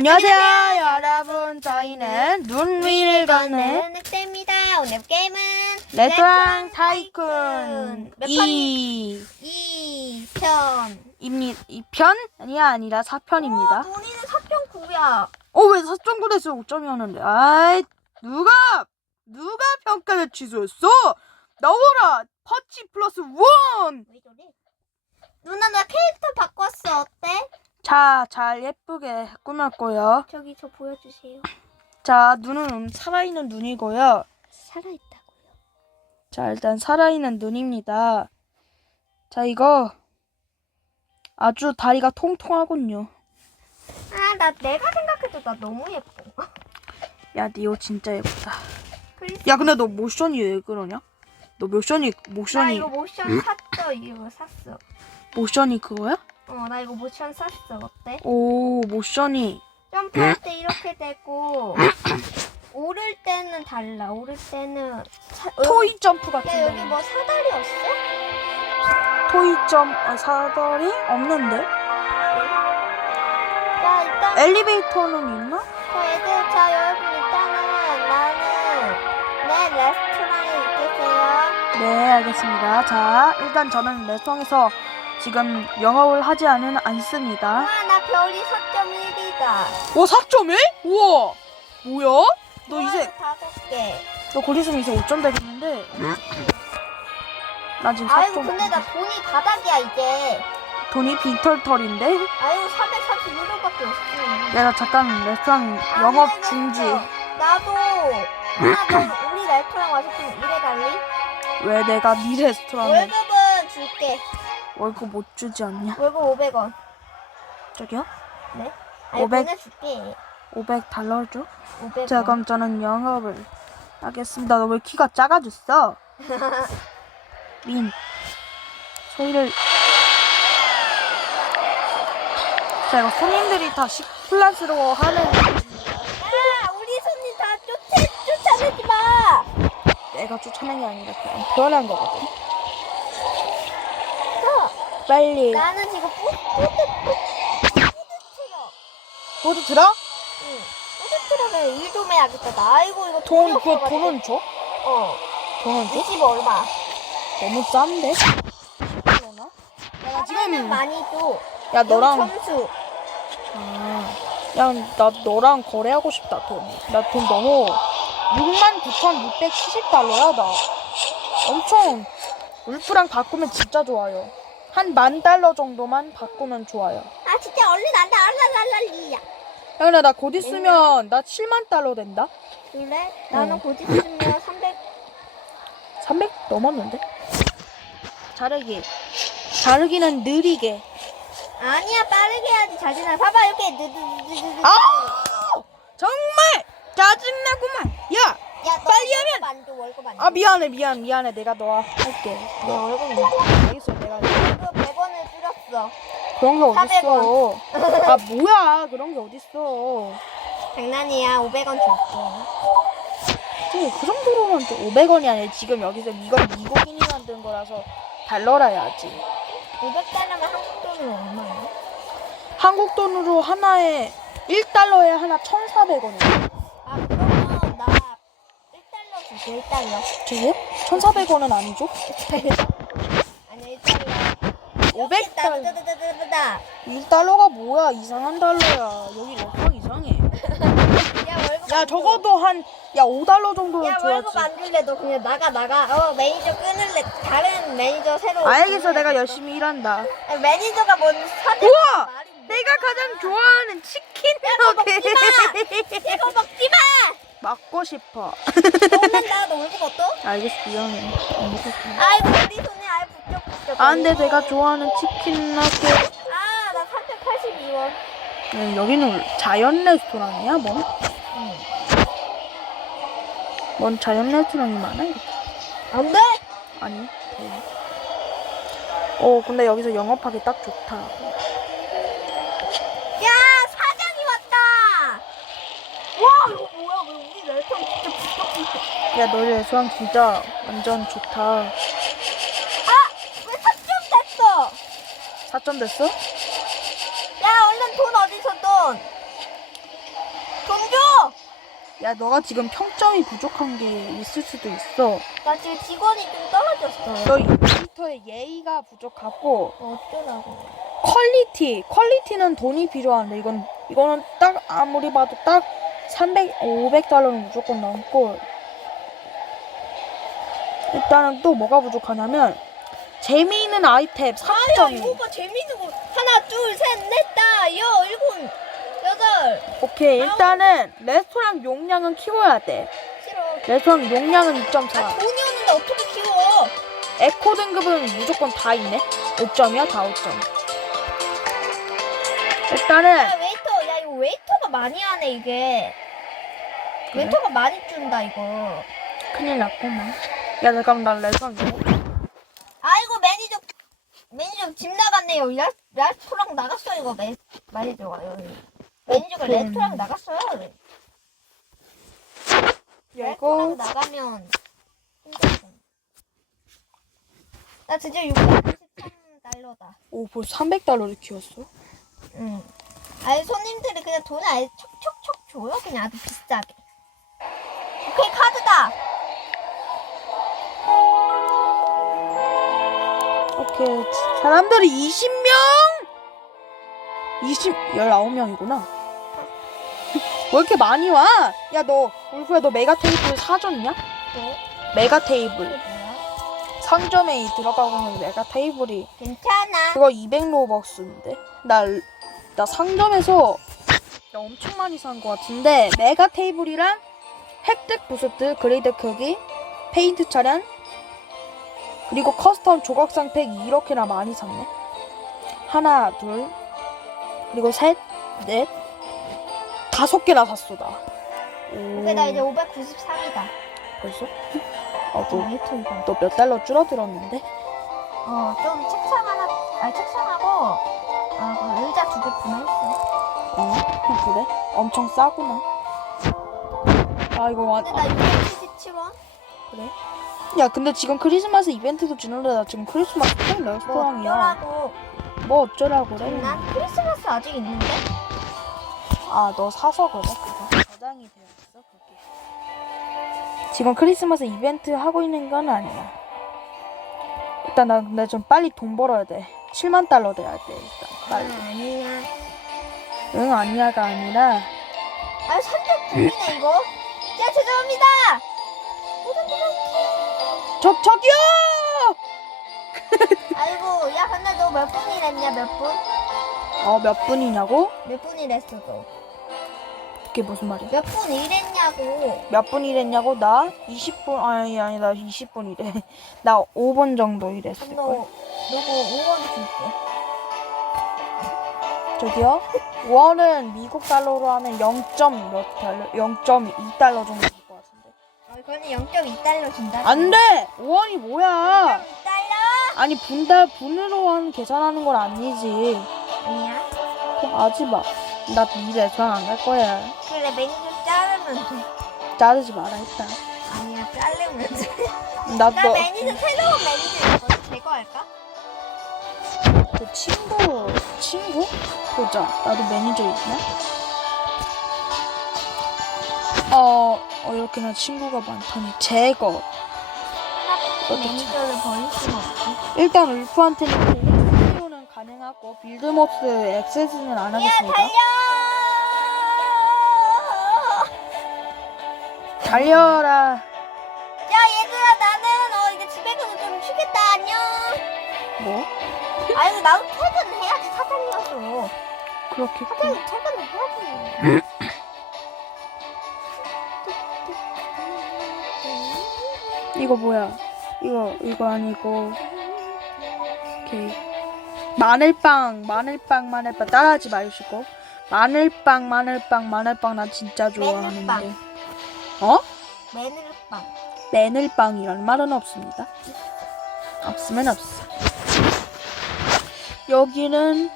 안녕하세요, 여러분. 저희는 눈 위를 걷는 늑대입니다. 오늘 게임은 레스토랑 타이쿤 몇2 2편. 입니 2편이 아니라 4편입니다. 본인은 4편 9야. 어, 왜 4.9에서 5점이었는데? 아이, 누가, 누가 평가를 취소했어? 나와라! 파치 플러스 원! 누나 나 캐릭터 바꿨어. 어때? 자, 잘 예쁘게 꾸몄고요. 저기 저 보여주세요. 자, 눈은 살아있는 눈이고요. 살아있다고요. 자, 일단 살아있는 눈입니다. 자, 이거 아주 다리가 통통하군요. 아, 나 내가 생각해도 나 너무 예뻐. 야, 니옷 진짜 예쁘다. 크리스. 야, 근데 너 모션이 왜 그러냐? 너 모션이 나 모션이 이거 모션 샀어. 이거 샀어. 모션이 그거야? 어, 나 이거 모션 샀어. 어때? 오, 모션이 점프할 때 이렇게 되고 오를 때는 달라. 오를 때는 사, 토이 점프 같은 야 여기 거. 뭐 사다리 없어? 토이 점 아, 사다리 없는데? 자 일단 엘리베이터는 있나? 자 애들 자 여러분 일단은 나는 내 레스토랑에 있겠어요. 네, 알겠습니다. 자, 일단 저는 레스토랑에서 지금 영업을 하지 않은 않습니다. 와나 별이 4.1이다. 오, 4.1? 우와! 뭐야? 너 이제 다섯 개. 너 곧 있으면 이제 5점 되겠는데? 나 지금 4점 아이고 근데 나 돈이 바닥이야 이제. 돈이 빈털털인데? 아이고 441원밖에 없어. 내가 잠깐 레스토랑 안 영업 되겠어. 중지 나도 나도 우리 레스토랑 와서 좀 일해달리. 왜 내가 네 레스토랑에 월급은 줄게. 월급 못 주지 않냐? 월급 500원. 저기요? 네? 아니 500? 보내줄게. 500 달러 줘? 500원. 자 그럼 저는 영업을 하겠습니다 너 왜 키가 작아졌어? 민 소리를 자 이거 손님들이 다 식플란스로 하는 아, 우리 손님 다 쫓아 쫓아내지 마. 내가 쫓아낸 게 아니라 그냥 표현한 거거든 자, 빨리 나는 지금 뿌 뿌드 뿌드 트럭. 모두 들어? 응. 뿌드 트럭에 일좀 해야겠다. 나 아이고 이거 돈, 그. 돈은 줘? 어. 돈은 줘? 20 얼마? 너무 싼데? 내가 지금- 지금 많이 줘. 야 너랑 점수. 아, 야, 나 너랑 거래하고 싶다, 돈. 나 돈 너무 69,670달러야, 나. 엄청 울프랑 바꾸면 진짜 좋아요. 한 만 달러 정도만 바꾸면 좋아요. 아 진짜 얼른 안돼 알랄랄랄리야. 야, 근데 나 곧 있으면 나 7만 달러 된다? 그래? 나는 어. 곧 있으면 300. 300 넘었는데? 자르기. 자르기는 느리게. 아니야 빠르게 해야지 자기나 봐봐 이렇게 느드드드드. 아! 정말! 짜증나구만! 야! 야, 너 빨리 월급 안 줘, 월급 안 줘. 아, 미안해, 미안, 미안해. 내가 너와 할게. 너 월급. 알겠어, 내가. 월급 100원을 줄였어. 그런 게 400원. 어딨어. 아, 뭐야. 그런 게 어딨어. 장난이야, 500원 줄게. 그, 그 정도로는 또 500원이 아니라 지금 여기서 이건 미국인이 만든 거라서 달러라 야지. 500달러면 한국 돈으로 얼마야? 한국 돈으로 하나에 1달러에 하나 1,400원이야. 아, 그러면 나 1달러 줄게, 1달러. 저게? 1,400원은 안 줘? 아니, 1달러. 500달러. 따다다다다다. 1달러가 뭐야? 이상한 달러야. 여기 레스토랑 이상해. 야, 월급 야, 안 줘. 적어도 한, 야, 5달러 정도는 야, 줘야지. 월급 안 줄래? 너 그냥 나가, 나가. 어, 매니저 끊을래. 다른 매니저 새로. 알겠어. 내가 열심히 일한다. 아니, 매니저가 뭔 사대 우와! 내가 가장 좋아하는 치킨 너겟. 이거 먹지 마! 먹고 싶어. 너는 나너 월급 어떠? 알겠어, 미안해. 안 먹을게. 아이고 우리 손에 북적북적 아, 근데 내가 좋아하는 치킨 너겟. 아나 382원 네, 여기는 자연 레스토랑이야, 뭐? 응. 뭔 자연 레스토랑이 많아? 이렇게? 안 돼? 아니, 별로. 어, 근데 여기서 영업하기 딱 좋다. 야 사장이 왔다 와 이거 뭐야 왜 우리 레스토랑 진짜 북적북적 야, 너희 레스토랑 진짜 완전 좋다. 아왜 3점 됐어 4점 됐어? 야 얼른 돈 어디서 돈야 너가 지금 평점이 부족한 게 있을 수도 있어. 나 지금 직원이 좀 떨어졌어요. 너 일터의 예의가 부족하고 어쩌라고. 퀄리티 퀄리티는 돈이 필요한데 이건 이거는 딱 아무리 봐도 딱 300, 500달러는 무조건 넘고 일단은 또 뭐가 부족하냐면 재미있는 아이템 아야 4점이. 이거 봐 재밌는 거 하나 둘셋넷다 여 일곱 여덟. 오케이 일단은 레스토랑 용량은 키워야 돼. 싫어. 레스토랑 용량은 2.4아 돈이 오는데 어떻게 키워? 에코 등급은 무조건 다 있네. 5점이야? 다 5점. 일단은 야 웨이터 야 이거 웨이터가 많이 하네 이게. 웨이터가 많이 준다 이거. 큰일 났구만. 야 잠깐만 나 레스토랑 용 매니저 집 나갔네요. 레, 레스토랑 나갔어 이거 매, 매니저가 여기. 매니저가. 레스토랑 나갔어요. 야 레스토랑 나가면 힘들어. 나 드디어 693달러다. 오 벌써 300달러를 키웠어 응. 아니 손님들이 그냥 돈을 아예 촉촉촉 줘요. 그냥 아주 비싸게. 오케이 카드다. 오케이. 사람들이 20명? 20, 19명이구나. 왜 이렇게 많이 와? 야, 너, 울프야, 너 메가 테이블 사줬냐? 네. 메가 테이블. 상점에 들어가고 있는 메가 테이블이. 괜찮아. 그거 200 로벅스인데? 나, 나 상점에서 나 엄청 많이 산 것 같은데, 메가 테이블이랑 획득 부스트, 그레이드 크기, 페인트 차량, 그리고 커스텀 조각상 팩 이렇게나 많이 샀네. 하나, 둘, 그리고 셋, 넷, 다섯 개나 샀어, 나. 오, 오케이 나 이제 593이다. 벌써? 어, 너, 웨이터 이거. 너몇 달러 줄어들었는데? 어, 좀 책상 하나, 아니 책상하고 아, 그 의자 두 개 구매했어. 어, 그래? 엄청 싸구나. 아, 이거 완, 근데 나 677원? 그래? 야, 근데 지금 크리스마스 이벤트도 지는데 나 지금 크리스마스 팬뭐 레스토랑이야. 어쩌라고. 뭐 어쩌라고 그래? 난 크리스마스 아직 있는데? 아, 너 사서 그래? 그거 저장이 되어 있어, 그게. 지금 크리스마스 이벤트 하고 있는 건 아니야. 일단 나 근데 좀 빨리 돈 벌어야 돼. 7만 달러 돼야 돼, 일단. 빨리. 아니야. 응, 아니야가 아니라. 아, 선택 중이네, 이거. 야, 죄송합니다! 저, 저기요! 아이고, 야, 근데 너 몇분 일했냐, 몇 분? 어, 몇 분이냐고? 몇분 일했어, 너? 그게 무슨 말이야? 몇 분 일했냐고. 몇분 일했냐고? 나 20분, 아니, 아니, 나 20분 일해. 나 5분 정도 그럼 일했을걸. 너, 너거 5원 줄게. 저기요? 원은 미국 달러로 하면 0. 몇 달러? 0.2달러 정도 이거는 0.2달러 준다. 안 돼! 5원이 뭐야? 2달러? 아니, 분달, 분으로 한 계산하는 건 아니지. 아니야. 하지 마. 나이 레스토랑 안갈 거야. 그래, 매니저 자르면 돼. 자르지 마라, 했다. 아니야, 자르면 돼. 나 나 너, 매니저, 새로운 매니저 있거든. 제거할까? 그 친구, 친구? 보자. 나도 매니저 있나? 어, 어, 이렇게나 친구가 많다니. 제거. 하나뿐인 매니저를 버릴 순 없지. 일단 울프한테는 공유는 가능하고 빌드몹스 액세스는 안 야, 하겠습니다. 달려! 달려라. 야, 얘들아, 나는, 어, 이제 집에 가서 좀 쉬겠다. 안녕. 뭐? 아이고, 나도 퇴근해야지, 사장이어서. 그렇게. 사장이 퇴근을 해야지. 이거 뭐야? 이거 이거 아니고. 오케이. 마늘빵, 마늘빵, 마늘빵 따라하지 마시고. 마늘빵, 마늘빵, 마늘빵 나 진짜 좋아하는데. 마늘빵. 어? 매늘빵. 매늘빵이라는 말은 없습니다. 없으면 없어. 여기는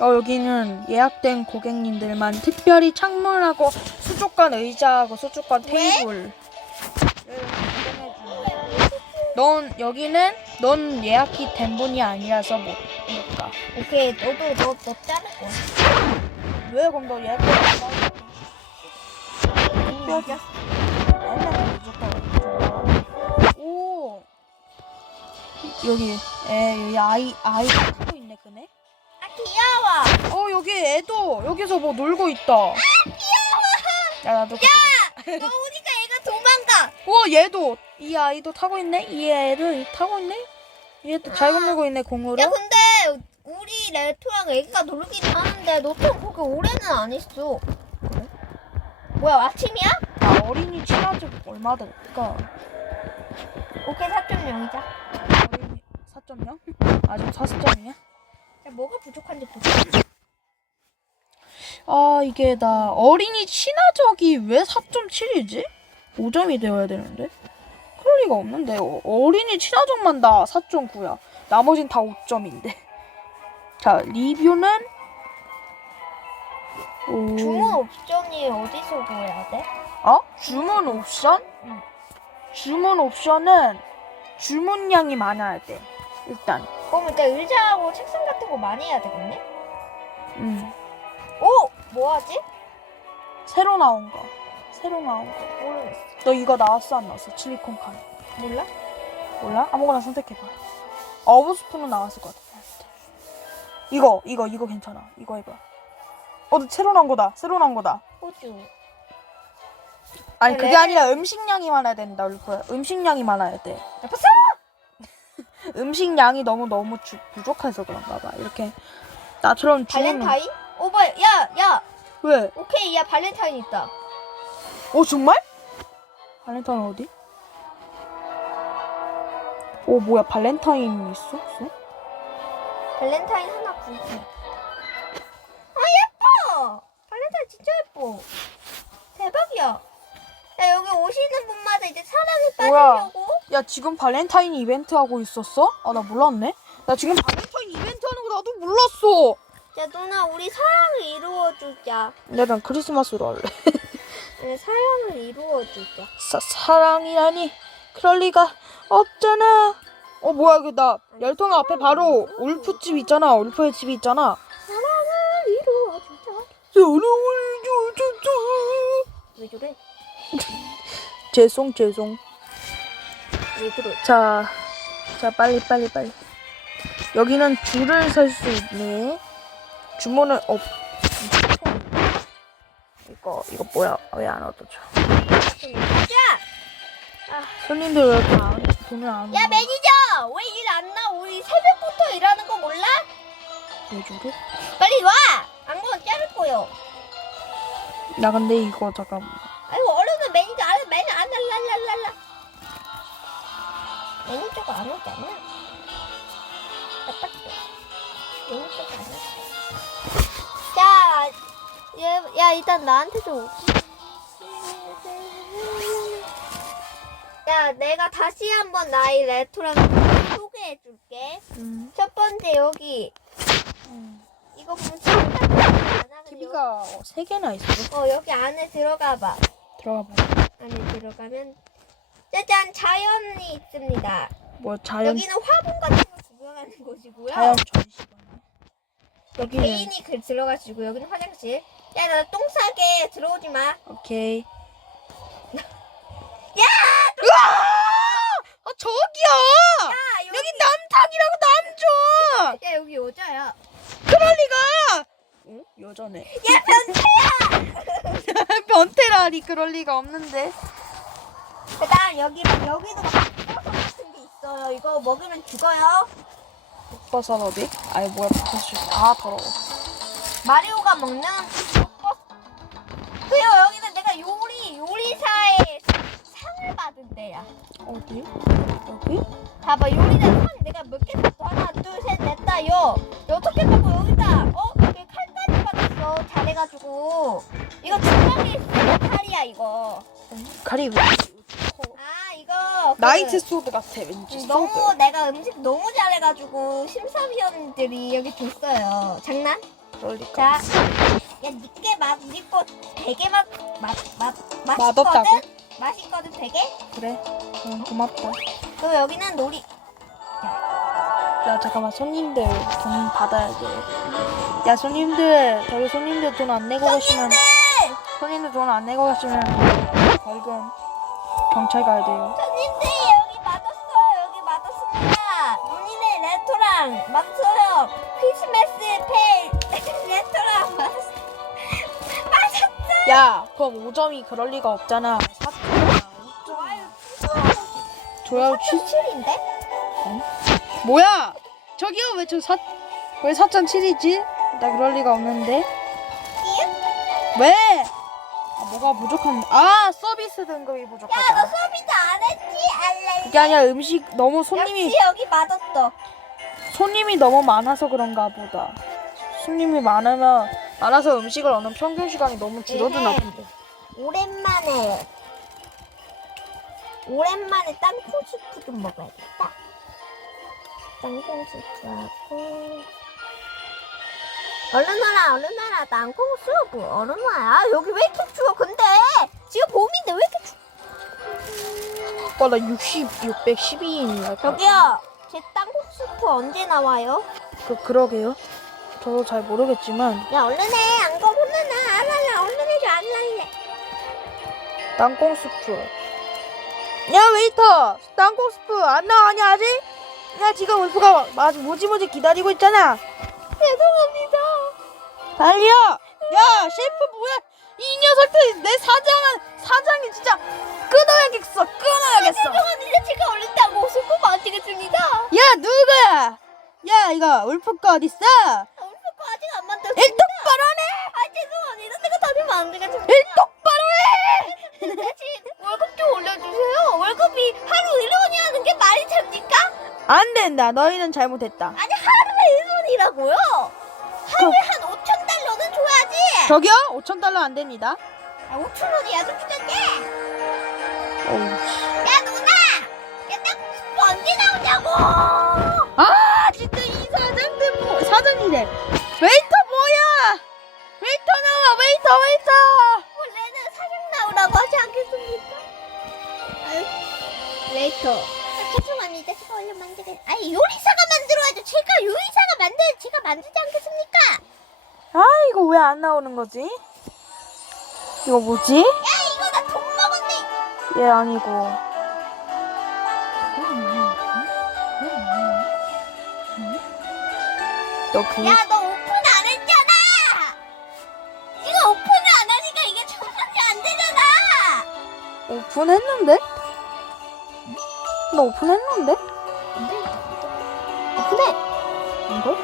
어 여기는 예약된 고객님들만 특별히 창문하고 수족관 의자하고 수족관 테이블. 넌 여기는 넌 예약이 된 분이 아니라서 못, 못 가. 오케이, 너도, 너, 너 자를 거야. 왜 그럼 너 예약? 근데 쉬어야지. 이겼어. 맨날 늦었다. 오. 여기 에 여기 아이 아이 타고 있네 그네. 아 귀여워. 어 여기 애도 여기서 뭐 놀고 있다. 야 나도. 야. 너 오니 까 얘가 도망가. 와 얘도 이 아이도 타고 있네. 이 애를 타고 있네. 얘도 잘 건들고 있네 공으로. 야 근데 우리 레토랑 애기가 놀긴 하는데 너처럼 그렇게 오래는 안 있어. 그래? 뭐야 아침이야? 아, 어린이 친화적 얼마 될까? 오케이 4.0이자. 어린이 4.0? 아직 4점이야? 야 뭐가 부족한지 보자. 아 이게 나 어린이 친화적이 왜 4.7이지? 5점이 되어야 되는데 그럴 리가 없는데 어, 어린이 친화적만 다 4.9야 나머진 다 5점인데 자 리뷰는 오. 주문 옵션이 어디서 구해야 돼? 어? 주문 옵션? 응. 주문 옵션은 주문량이 많아야 돼 일단 그럼 일단 의자하고 책상 같은 거 많이 해야 되겠네? 음. 오! 뭐 하지? 새로 나온 거 새로 나온 거 모르겠어. 너 이거 나왔어 안 나왔어? 칠리콘 칸 몰라? 몰라? 아무거나 선택해봐. 어브스푼은 나왔을 것 같아. 이거, 이거, 이거 괜찮아. 이거 해봐. 어, 너 새로 나온 거다. 새로 나온 거다. 호주. 아니, 야, 그게 레벨- 아니라 음식량이 많아야 된다, 울프야. 음식량이 많아야 돼. 야, 봤어? 음식량이 너무 너무 주, 부족해서 그런가 봐. 이렇게, 나처럼 주문. 발렌타인? 오, 봐, 야, 야, 왜? 오케이, 야, 발렌타인 있다. 어, 정말? 발렌타인 어디? 오, 뭐야, 발렌타인 있어? 있어? 발렌타인 하나 구입해. 아, 예뻐! 발렌타인 진짜 예뻐. 대박이야. 야, 여기 오시는 분마다 이제 사랑에 뭐야? 빠지려고. 야 지금 발렌타인 이벤트 하고 있었어? 아 나 몰랐네. 나 지금 발렌타인 이벤트 하는 거 나도 몰랐어. 야, 누나, 우리 사랑을 이루어주자. 야, 난 크리스마스로 할래. 네, 사랑을 이루어주자. 사, 사랑이라니 그럴 리가 없잖아. 어 뭐야 이거 나 열통 앞에 바로 울프 집 있잖아. 울프의 집이 있잖아. 사랑을 이루어주자. 사랑을 줘줘줘. 왜 저래? 죄송 죄송. 왜 그래? 자, 자 빨리 빨리 빨리. 여기는 줄을 설 수 있네. 주문을 어. 이거 이거 뭐야? 왜 안 얻어져? 야! 손님들 왜 이렇게 안, 돈을 안? 야, 야 매니저! 왜 일 안 나? 우리 새벽부터 일하는 거 몰라? 왜 저래? 빨리 와! 안 그러면 자를 거요. 나 근데 이거 잠깐. 아이고, 얼른 매니저, 안, 매니저, 안 날랄랄랄라. 매니저가 안 오지 않나? 딱딱해. 매니저가 안. 자, 얘, 야, 일단 나한테 좀. 야, 내가 다시 한번 나의 레토랑 소개해 줄게. 음. 첫 번째 여기 이거 보면 진짜 TV가 세 개나 있어. 어 여기 안에 들어가 봐. 들어가 봐. 안에 들어가면 짜잔 자연이 있습니다. 뭐 자연 여기는 화분 같은 거 구경하는 곳이고요. 자연 전시관. 여기는 개인이 그 있고 여기는 화장실. 야 나 똥 싸게 들어오지 마. 오케이. 야! 아 저기야. 아, 여기, 여기 남탕이라고 남조. 야 여기 여자야. 그럴 리가. 응? 여자네. 야 변태야. 변태라니 그럴 리가 없는데. 그다음 여기 막 여기도 막 버섯 같은 게 있어요. 이거 먹으면 죽어요. 버섯 어디? 아니 뭐야 버섯이. 아 더러워. 마리오가 먹는 버섯. 그리고 여기는 내가 요리 요리사의 상을 받은 데야. 어디? 여기? 봐봐 요리사 상 내가 몇개 땄어? 하나 둘셋 넷다 요 여섯 개 땄고 여기다 어? 여기 칼까지 받았어 잘해가지고 이거 중간에 있어 칼이야 이거 가리 왜? 아 이거 그 나이트 소드 같아 왠지. 너무 소드. 내가 음식 너무 잘해가지고 심사위원들이 여기 줬어요 장난? 그러니까. 자, 야 니께 맛 우리 거 되게 맛맛맛 맛없다고? 맛있거든? 맛있거든 되게? 그래. 응 고맙다. 그리고 여기는 놀이 야 잠깐만 손님들 돈 받아야 돼. 야 손님들 저희 손님들 돈 안 내고 오시면 손님들 돈 안 내고 갔으면 벌금 경찰 가야 돼요. 손님들 여기 맞았어요. 여기 맞았습니다. 문인의 레스토랑 맞춰요. 크리스마스 페이 레스토랑 맞았어. 맞았어. 야, 그럼 5점이 그럴 리가 없잖아. 4점. 좋아요. 좋아요, 취. 7인데? 뭐야? 저기요, 왜 저 사, 왜 4.7이지? 나 그럴 리가 없는데. 왜? 아, 뭐가 부족한, 아, 서비스 등급이 야, 너 부족하다. 서비스 안 했지? 알레. 그게 아니라 음식 너무 손님이, 역시 여기 맞았어. 손님이 너무 많아서 그런가 보다. 손님이 많으면, 많아서 음식을 얻는 평균 시간이 너무 줄어드나 에헤. 본데. 오랜만에 오랜만에 땅콩 스프 좀 먹어야겠다. 땅콩 스프하고 얼른 와라 얼른 와라 땅콩 스프 얼른 와라 아, 여기 왜 이렇게 추워 근데 지금 봄인데 왜 이렇게 추워 아까 나 60, 612인이야. 저기요 제 땅콩 스프 언제 나와요? 그, 그러게요. 저도 잘 모르겠지만, 야 얼른 해 안고 혼나나 안 할래 얼른 해줘 안 할래 땅콩 스프. 야 웨이터, 땅콩 스프 안 나가냐 아직? 야 지금 울프가 아주 모지모지 기다리고 있잖아. 죄송합니다 달려. 야 셰프 뭐야? 이 녀석들 내 사장은 사장이 진짜 끊어야겠어, 끊어야겠어. 죄송합니다 제가 얼른 땅콩 스프 만들겠습니다 야 누구야? 야 이거 울프 거 어딨어? 일 똑바로 하네. 아 죄송합니다. 내가 다니면 안 되겠습니다. 일 똑바로 해. 대신 월급 좀 올려주세요. 월급이 하루 1원이 하는 게 말이 됩니까? 안 된다. 너희는 잘못했다. 아니 하루에 1원이라고요? 하루에 한 5천 달러는 줘야지. 저기요? 5천 달러 안 됩니다. 아 5천 원이야 좀 주던데. 어우. 야 누나, 야 땅콩 스프 언제 나오냐고. 아 진짜 이 사장들 뭐 사장이래 나와 웨이터 원래는 사장 나오라고 하지 않겠습니까? 아유, 레이터. 아, 죄송합니다. 제가 원래 만들게. 아니 요리사가 만들어야죠. 제가 요리사가 만들 제가 만들지 않겠습니까? 아 이거 왜 안 나오는 거지 이거 뭐지 야 이거 나 돈 먹었네. 얘 아니고 너 부... 야너 오픈했는데 너 오픈했는데 오픈해. 이거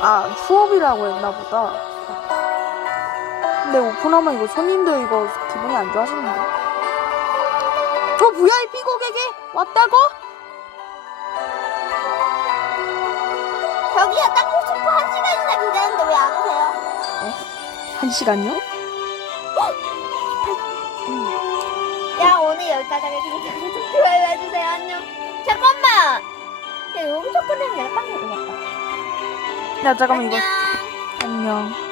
아 수업이라고 했나 보다 근데 오픈하면 이거 손님들 이거 기분이 안 좋아지는데 어 VIP 고객이 왔다고? 저기요 땅콩 스프 한 시간이나 기다렸는데 왜 안 오세요? 한 시간요? 여기까지 하겠습니다. 구독 좋아요 해주세요. 안녕. 잠깐만. 야 여기서 끝내면 내가 빵 먹어봤다. 야 잠깐만 이거 안녕. 안녕 안녕.